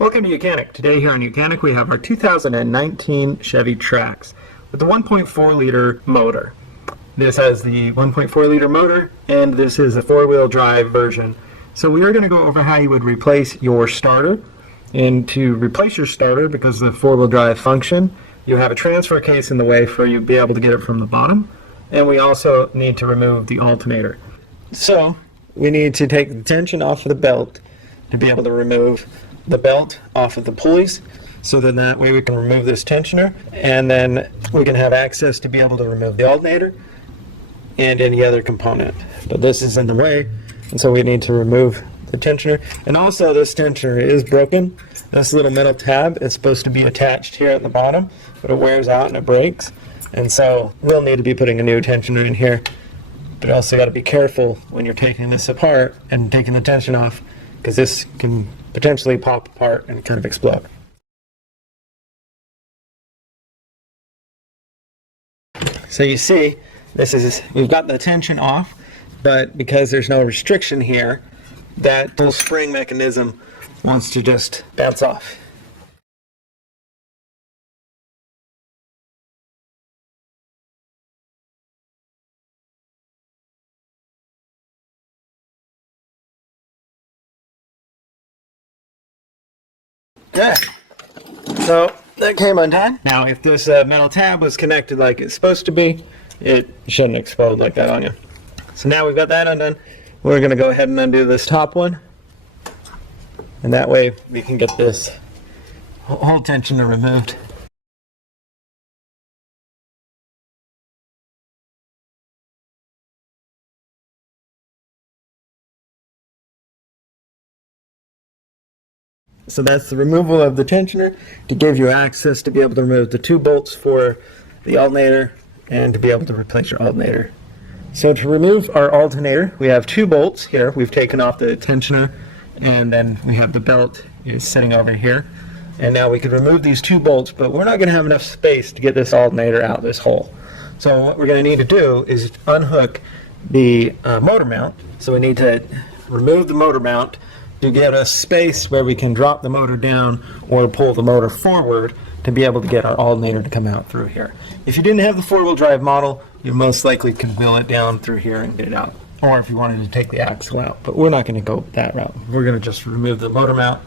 Welcome to YOUCANIC. Today here on YOUCANIC we have our 2019 Chevy Trax with the 1.4 liter motor. This has the 1.4 liter motor and this is a four-wheel drive version. So we are going to go over how you would replace your starter. And to replace your starter, because of the four-wheel drive function, you have a transfer case in the way for you to be able to get it from the bottom. And we also need to remove the alternator. So we need to take the tension off of the belt to be able to remove the belt off of the pulleys, so then that way we can remove this tensioner, and then we can have access to be able to remove the alternator and any other component. But this is in the way, and so we need to remove the tensioner. And also this tensioner is broken. This little metal tab is supposed to be attached here at the bottom, but it wears out and it breaks, and so we'll need to be putting a new tensioner in here. But you also got to be careful when you're taking this apart and taking the tension off, because this can potentially pop apart and kind of explode. So you see, we've got the tension off, but because there's no restriction here, that little spring mechanism wants to just bounce off. Yeah. So that came undone. Now if this metal tab was connected like it's supposed to be, it shouldn't explode like that on you. So now we've got that undone. We're going to go ahead and undo this top one, and that way we can get this whole tensioner removed. So that's the removal of the tensioner to give you access to be able to remove the two bolts for the alternator and to be able to replace your alternator. So to remove our alternator, we have two bolts here. We've taken off the tensioner, and then we have the belt is sitting over here. And now we could remove these two bolts, but we're not going to have enough space to get this alternator out this hole. So what we're going to need to do is unhook the motor mount. So we need to remove the motor mount to get us space where we can drop the motor down or pull the motor forward to be able to get our alternator to come out through here. If you didn't have the four-wheel drive model, you most likely could wheel it down through here and get it out. Or if you wanted to take the axle out, but we're not going to go that route. We're going to just remove the motor mount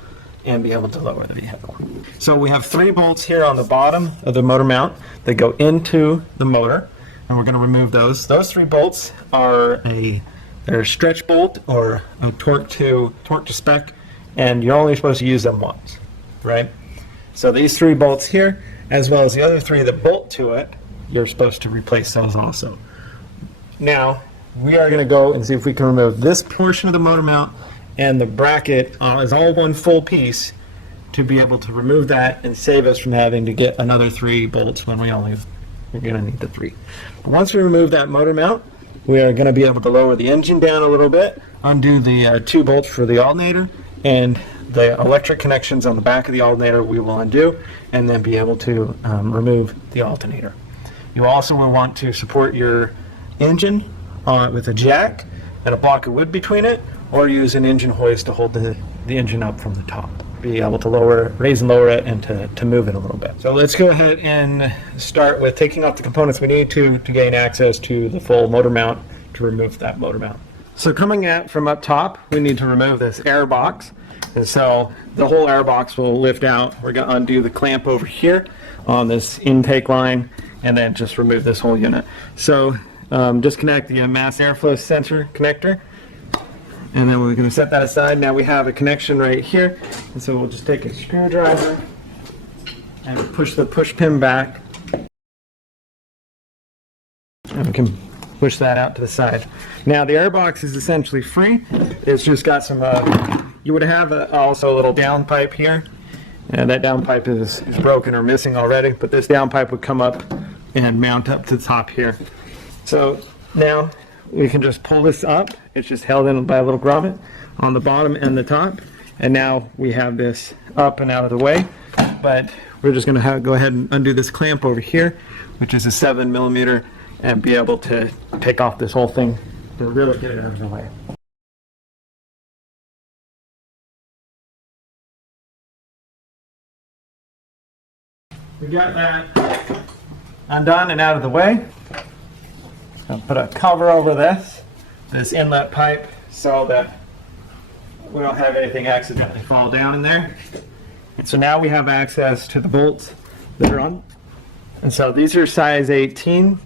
and be able to lower the vehicle. So we have three bolts here on the bottom of the motor mount that go into the motor, and we're going to remove those. Those three bolts are they're a stretch bolt or a torque to spec, and you're only supposed to use them once, right? So these three bolts here, as well as the other three that bolt to it, you're supposed to replace those also. Now, we are going to go and see if we can remove this portion of the motor mount, and the bracket is all one full piece, to be able to remove that and save us from having to get another three bolts when we're going to need the three. Once we remove that motor mount, we are going to be able to lower the engine down a little bit, undo the two bolts for the alternator, and the electric connections on the back of the alternator we will undo, and then be able to remove the alternator. You also will want to support your engine with a jack and a block of wood between it, or use an engine hoist to hold the engine up from the top. Be able to raise and lower it, and to move it a little bit. So let's go ahead and start with taking off the components we need to gain access to the full motor mount, to remove that motor mount. So coming at from up top, we need to remove this air box. And so the whole air box will lift out. We're going to undo the clamp over here on this intake line, and then just remove this whole unit. So disconnect the mass airflow sensor connector, and then we're going to set that aside. Now we have a connection right here, and so we'll just take a screwdriver and push the push pin back, and we can push that out to the side. Now the airbox is essentially free. It's just got some, you would have also a little down pipe here, and that down pipe is broken or missing already, but this down pipe would come up and mount up to the top here. So now we can just pull this up. It's just held in by a little grommet on the bottom and the top, and now we have this up and out of the way. But we're just going to go ahead and undo this clamp over here, which is a 7mm, and be able to take off this whole thing to really get it out of the way. we got that undone and out of the way. I'll put a cover over this inlet pipe, so that we don't have anything accidentally fall down in there. And so now we have access to the bolts that are on. And so these are size 18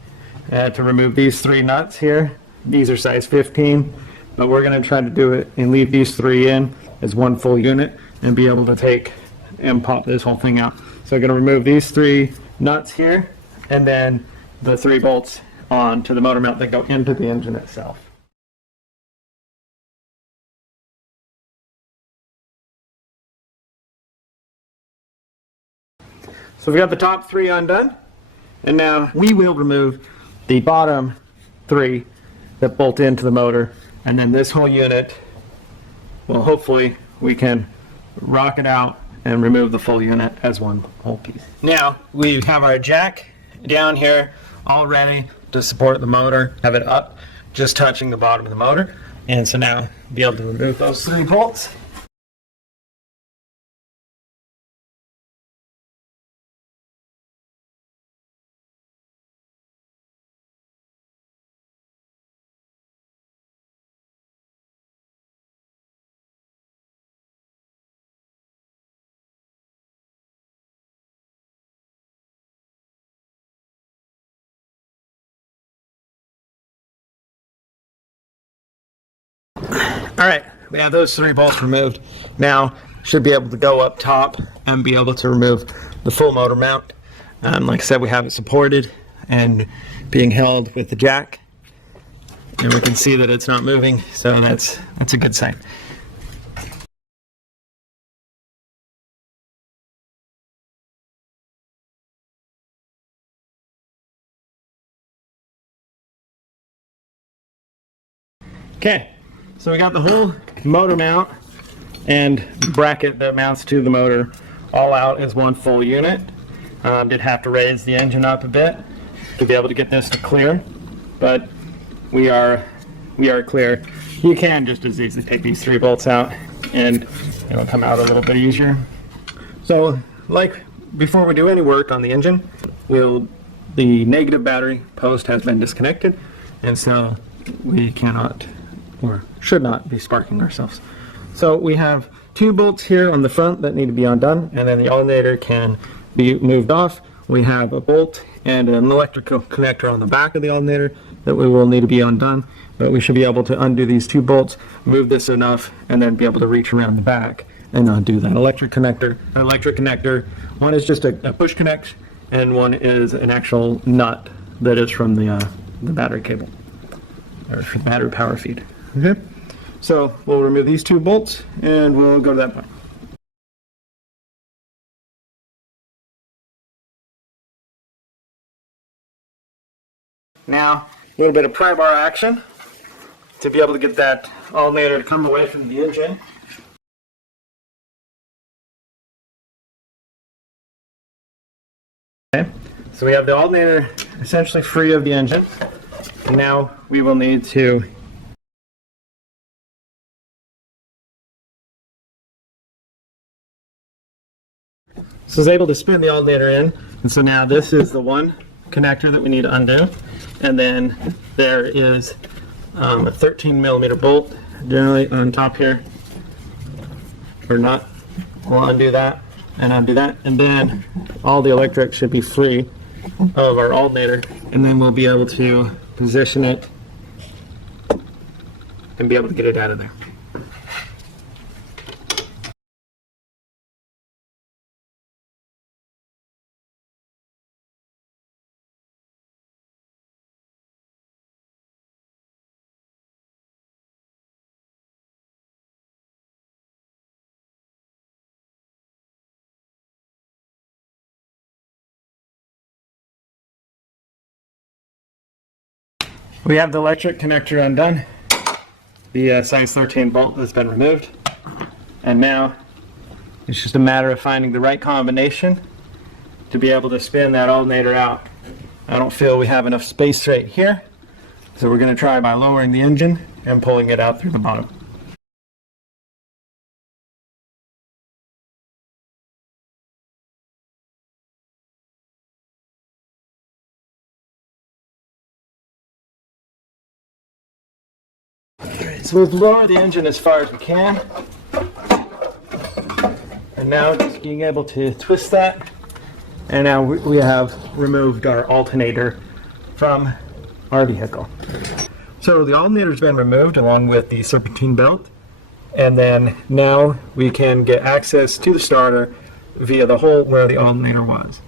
to remove these 3 nuts here. These are size 15, but we're going to try to do it and leave these 3 in as one full unit and be able to take and pop this whole thing out. So I'm going to remove these 3 nuts here and then the 3 bolts onto the motor mount that go into the engine itself. So we got the top 3 undone, and now we will remove the bottom 3 that bolt into the motor, and then this whole unit, well, hopefully we can rock it out and remove the full unit as one whole piece. Now we have our jack down here all ready to support the motor, have it up just touching the bottom of the motor, and so now be able to remove those 3 bolts. All right, we have those 3 bolts removed. Now should be able to go up top and be able to remove the full motor mount. Like I said, we have it supported and being held with the jack, and we can see that it's not moving, so that's a good sign. Okay, so we got the whole motor mount and bracket that mounts to the motor all out as one full unit. Did have to raise the engine up a bit to be able to get this to clear, but we are clear. You can just as easily take these 3 bolts out and it'll come out a little bit easier. So like before we do any work on the engine, the negative battery post has been disconnected, and so we cannot or should not be sparking ourselves. So we have 2 bolts here on the front that need to be undone, and then the alternator can be moved off. We have a bolt and an electrical connector on the back of the alternator that we will need to be undone, but we should be able to undo these 2 bolts, move this enough, and then be able to reach around the back and undo that electric connector. One is just a push connect, and one is an actual nut that is from the battery cable, or for the battery power feed. Okay, so we'll remove these 2 bolts and we'll go to that point. Now, a little bit of pry bar action to be able to get that alternator to come away from the engine. Okay, so we have the alternator essentially free of the engine. And now we will need to this is able to spin the alternator in, and so now this is the one connector that we need to undo, and then there is a 13mm bolt generally on top here, or not. We'll undo that and undo that, and then all the electric should be free of our alternator, and then we'll be able to position it and be able to get it out of there. We have the electric connector undone. The size 13 bolt has been removed. And now it's just a matter of finding the right combination to be able to spin that alternator out. I don't feel we have enough space right here, so we're going to try by lowering the engine and pulling it out through the bottom. So we've lowered the engine as far as we can. And now just being able to twist that. And now we have removed our alternator from our vehicle. So the alternator's been removed along with the serpentine belt. And then now we can get access to the starter via the hole where the alternator was.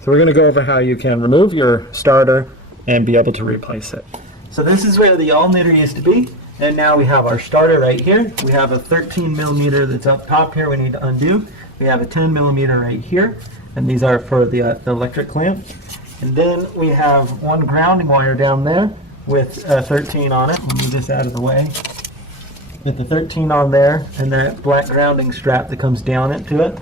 So we're going to go over how you can remove your starter and be able to replace it. So this is where the alternator used to be. And now we have our starter right here. We have a 13 millimeter that's up top here we need to undo. We have a 10 millimeter right here. And these are for the electric clamp. And then we have one grounding wire down there with 13 on it. We'll move this out of the way. With the 13 on there and that black grounding strap that comes down into it.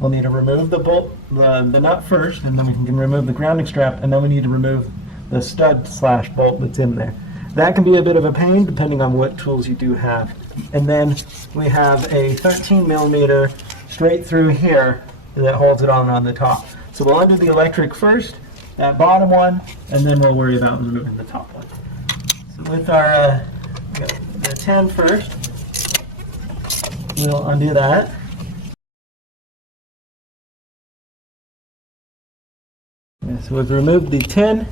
We'll need to remove the bolt, the nut first, and then we can remove the grounding strap, and then we need to remove the stud slash bolt that's in there. That can be a bit of a pain depending on what tools you do have. And then we have a 13 millimeter straight through here that holds it on the top. So we'll undo the electric first, that bottom one, and then we'll worry about removing the top one. So with our the 10 first, we'll undo that. Yeah, so we've removed the 10,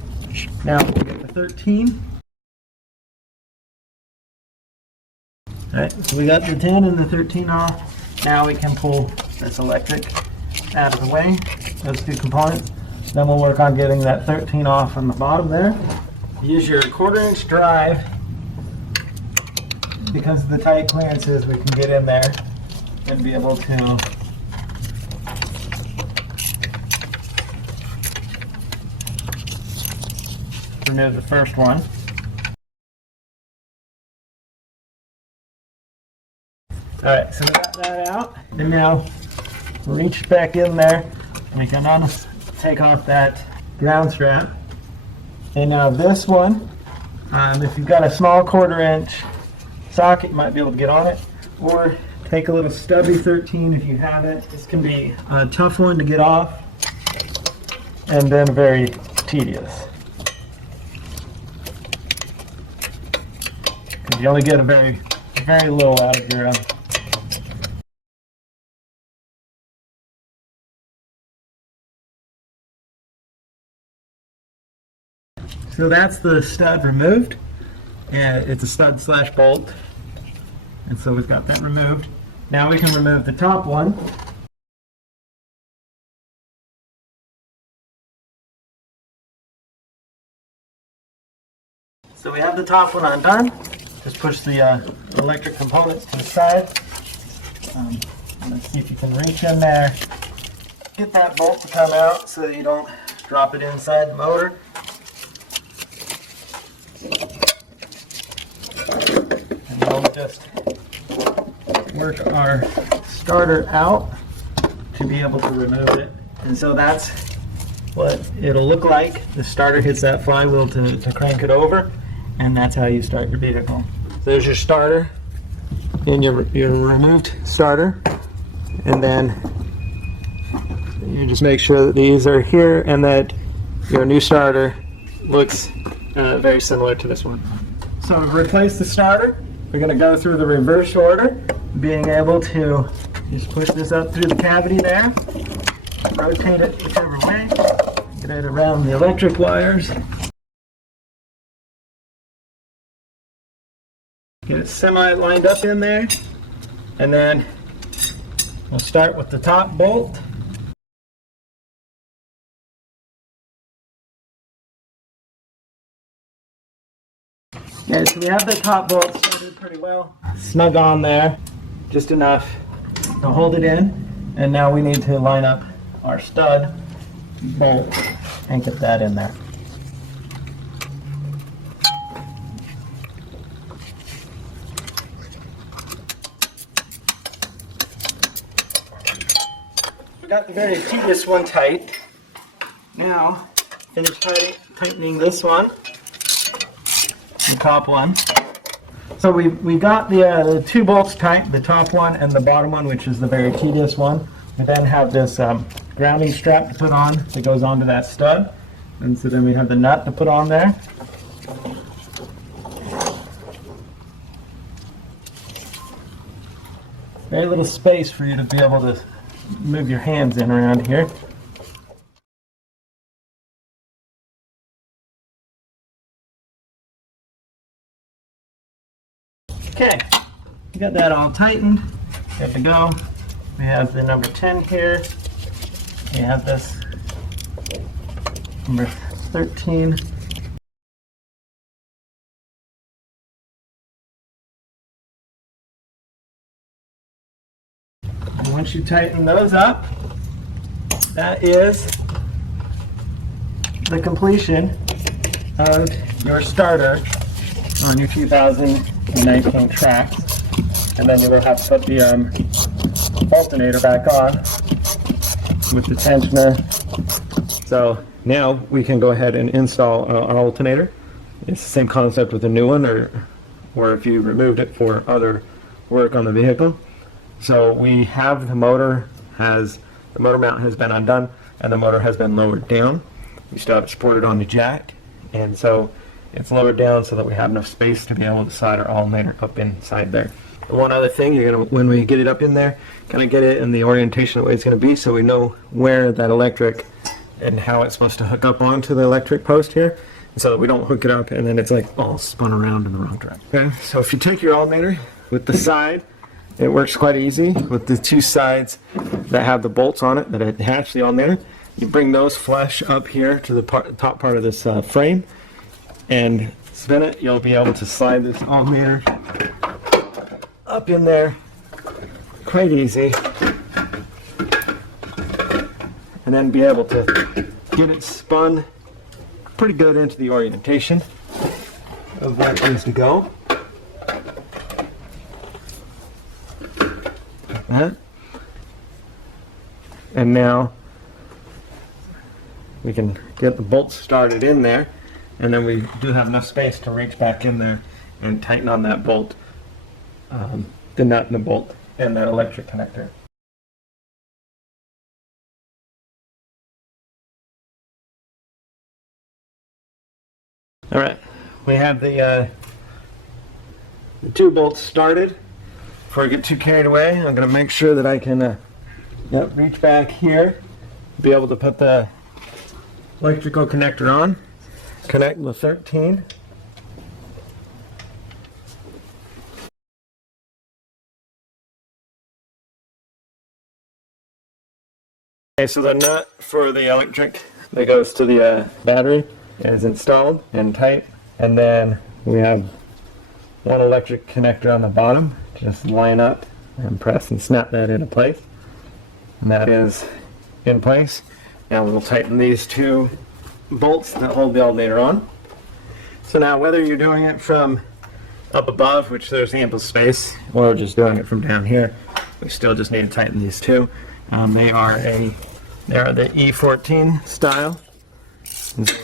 now we'll get the 13. Alright, so we got the 10 and the 13 off. Now we can pull this electric out of the way, those two components. Then we'll work on getting that 13 off on the bottom there. Use your 1/4-inch drive. Because of the tight clearances, we can get in there and be able to remove the first one. Alright, so we got that out, and now reach back in there and we can take off that ground strap. And now this one, if you've got a small 1/4-inch socket, you might be able to get on it, or take a little stubby 13 if you have it. This can be a tough one to get off and then very tedious. Because you only get a very little out of your So that's the stud removed. And it's a stud slash bolt. And so we've got that removed. Now we can remove the top one. So we have the top one undone. Just push the electric components to the side. Let's see if you can reach in there. Get that bolt to come out so that you don't drop it inside the motor. And we'll just work our starter out to be able to remove it. And so that's what it'll look like. The starter hits that flywheel to crank it over, and that's how you start your vehicle. So there's your starter and your removed starter, and then you just make sure that these are here and that your new starter looks very similar to this one. So to replace the starter, we're going to go through the reverse order, being able to just push this up through the cavity there, rotate it whichever way, get it around the electric wires, get it semi lined up in there, and then we'll start with the top bolt. Okay, so we have the top bolt started pretty well, snug on there, just enough to hold it in, and now we need to line up our stud bolt and get that in there. We got the very tedious one tight. Now, finish tightening this one. The top one. So we got the two bolts tight, the top one and the bottom one, which is the very tedious one. We then have this grounding strap to put on that goes onto that stud, and so then we have the nut to put on there. very little space for you to be able to move your hands in around here. Okay, we got that all tightened, good to go. We have the number 10 here. We have this number 13. And once you tighten those up, that is the completion of your starter on your 2019 Trax. And then you will have to put the alternator back on with the tensioner. So now we can go ahead and install our alternator. It's the same concept with the new one, or if you removed it for other work on the vehicle. So we have the motor mount has been undone and the motor has been lowered down. We still have it supported on the jack, and so it's lowered down so that we have enough space to be able to slide our alternator up inside there. And one other thing, when we get it up in there, kind of get it in the orientation the way it's going to be, so we know where that electric and how it's supposed to hook up onto the electric post here, so that we don't hook it up and then it's like all spun around in the wrong direction. Okay, so if you take your alternator with the side, it works quite easy with the two sides that have the bolts on it that attach the alternator. You bring those flush up here to the top part of this frame and spin it. You'll be able to slide this alternator up in there quite easy, and then be able to get it spun pretty good into the orientation of where it needs to go. Like that. And now we can get the bolts started in there, and then we do have enough space to reach back in there and tighten on that bolt, the nut and the bolt and that electric connector. All right, we have the two bolts started. Before I get too carried away, I'm going to make sure that I can reach back here, be able to put the electrical connector on, connect the 13. Okay, so the nut for the electric that goes to the battery is installed and tight, and then we have one electric connector on the bottom. Just line up and press and snap that into place, and that is in place. Now we'll tighten these two bolts that hold the alternator on. So now whether you're doing it from up above, which there's ample space, or just doing it from down here, we still just need to tighten these two. They are the E14 style. And so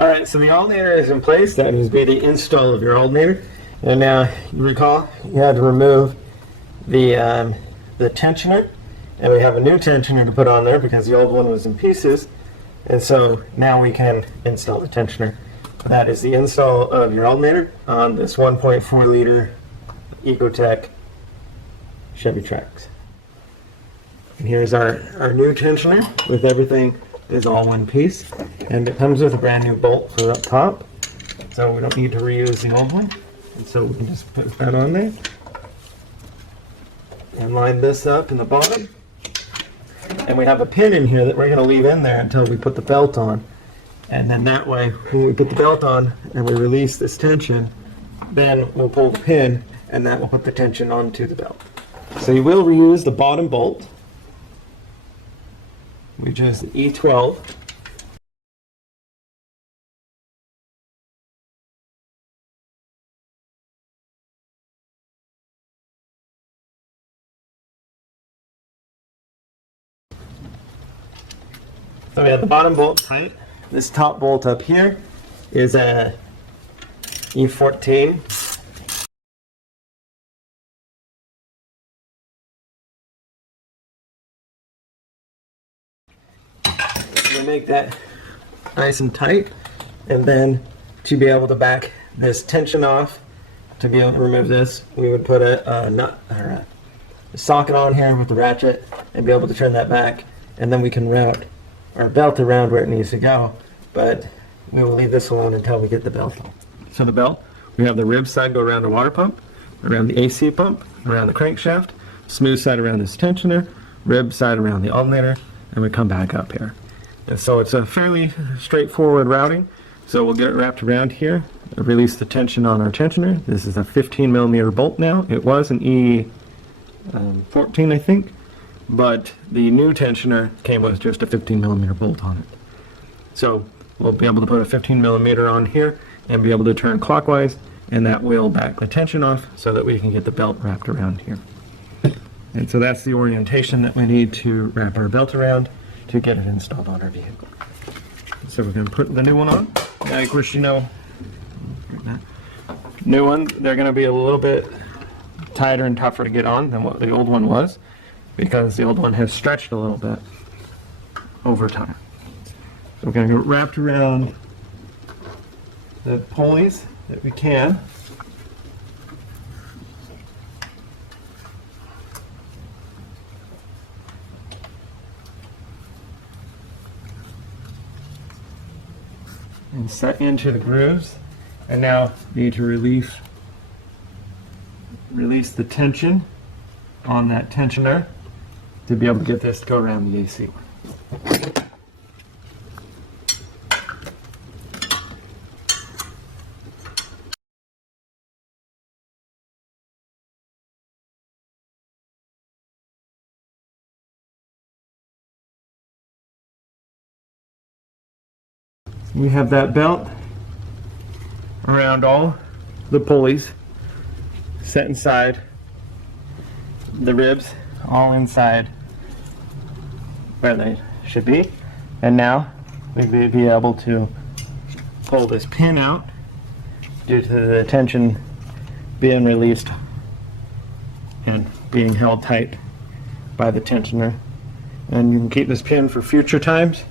alright, so the alternator is in place. That is be the install of your alternator. And now, you recall, you had to remove the tensioner. And we have a new tensioner to put on there because the old one was in pieces. And so now we can install the tensioner. That is the install of your alternator on this 1.4 liter Ecotec Chevy Trax. And here's our new tensioner with everything is all one piece, and it comes with a brand new bolt for up top, so we don't need to reuse the old one, and so we can just put that on there and line this up in the bottom. And we have a pin in here that we're going to leave in there until we put the belt on, and then that way when we put the belt on and we release this tension, then we'll pull the pin and that will put the tension onto the belt. So you will reuse the bottom bolt, which is the E12. So we have the bottom bolt tight. This top bolt up here is a E14. to make that nice and tight, and then to be able to back this tension off, to be able to remove this, we would put a nut or a socket on here with the ratchet and be able to turn that back, and then we can route our belt around where it needs to go. But we will leave this alone until we get the belt. So the belt, we have the rib side go around the water pump, around the AC pump, around the crankshaft, smooth side around this tensioner, rib side around the alternator, and we come back up here. And so it's a fairly straightforward routing. So we'll get it wrapped around here, release the tension on our tensioner. This is a 15mm bolt now. It was an E14, I think, but the new tensioner came with just a 15mm bolt on it. So we'll be able to put a 15mm on here and be able to turn clockwise, and that will back the tension off so that we can get the belt wrapped around here. And so that's the orientation that we need to wrap our belt around to get it installed on our vehicle. So we're going to put the new one on. Now, of course, you know, new one, they're going to be a little bit tighter and tougher to get on than what the old one was, because the old one has stretched a little bit over time. So we're going to get wrapped around the pulleys that we can. And set into the grooves, and now need to release the tension on that tensioner to be able to get this to go around the AC. We have that belt around all the pulleys, set inside the ribs, all inside where they should be. And now we'd be able to pull this pin out due to the tension being released and being held tight by the tensioner. And you can keep this pin for future times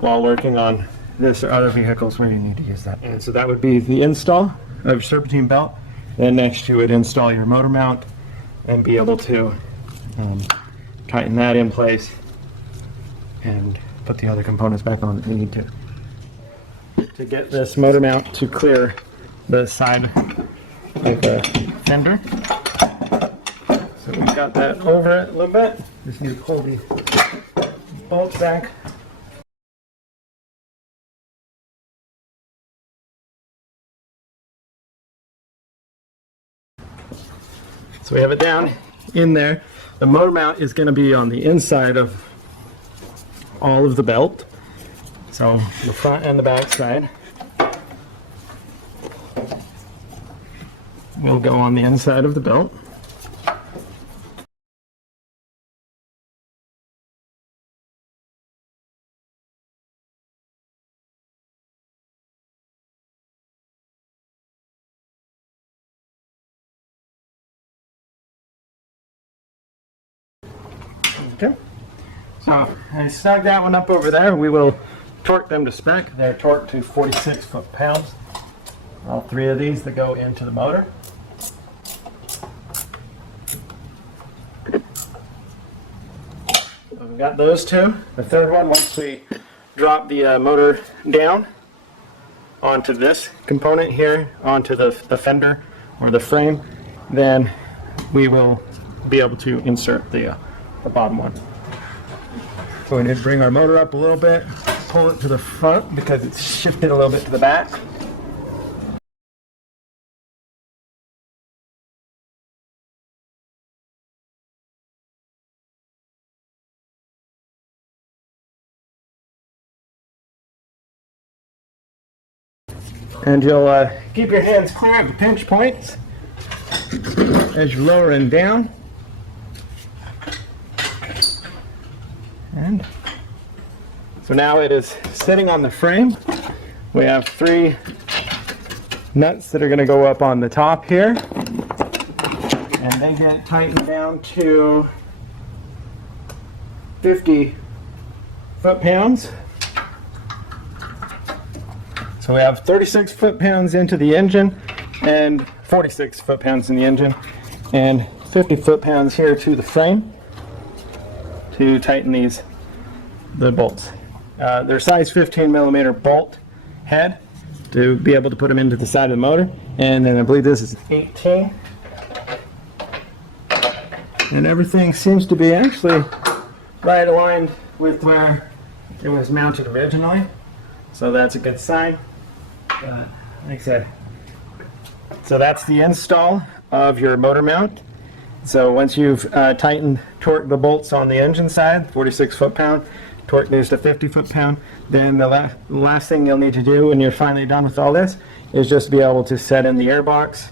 while working on this or other vehicles where you need to use that. And so that would be the install of your serpentine belt. Then next you would install your motor mount and be able to tighten that in place and put the other components back on that you need to get this motor mount to clear the side of the fender. So we've got that over it a little bit. Just need to pull the bolts back. So we have it down in there. The motor mount is going to be on the inside of all of the belt. So the front and the back side will go on the inside of the belt. Okay, so I snug that one up over there. We will torque them to spec. They're torqued to 46 foot-pounds. All three of these that go into the motor. So we've got those two. The third one, once we drop the motor down onto this component here, onto the fender or the frame, then we will be able to insert the bottom one. So we need to bring our motor up a little bit, pull it to the front because it's shifted a little bit to the back. And you'll keep your hands clear of the pinch points as you're lowering down. And so now it is sitting on the frame. We have three nuts that are going to go up on the top here, and they get tightened down to 50 foot-pounds. So we have 36 foot-pounds into the engine and 46 foot-pounds in the engine and 50 foot-pounds here to the frame to tighten the bolts. They're size 15 millimeter bolt head to be able to put them into the side of the motor, and then I believe this is 18. And everything seems to be actually right aligned with where it was mounted originally, so that's a good sign. Like I said, so that's the install of your motor mount. So once you've tightened, torqued the bolts on the engine side, 46 foot-pound, torque these to 50 foot-pound, then the last thing you'll need to do when you're finally done with all this is just be able to set in the air box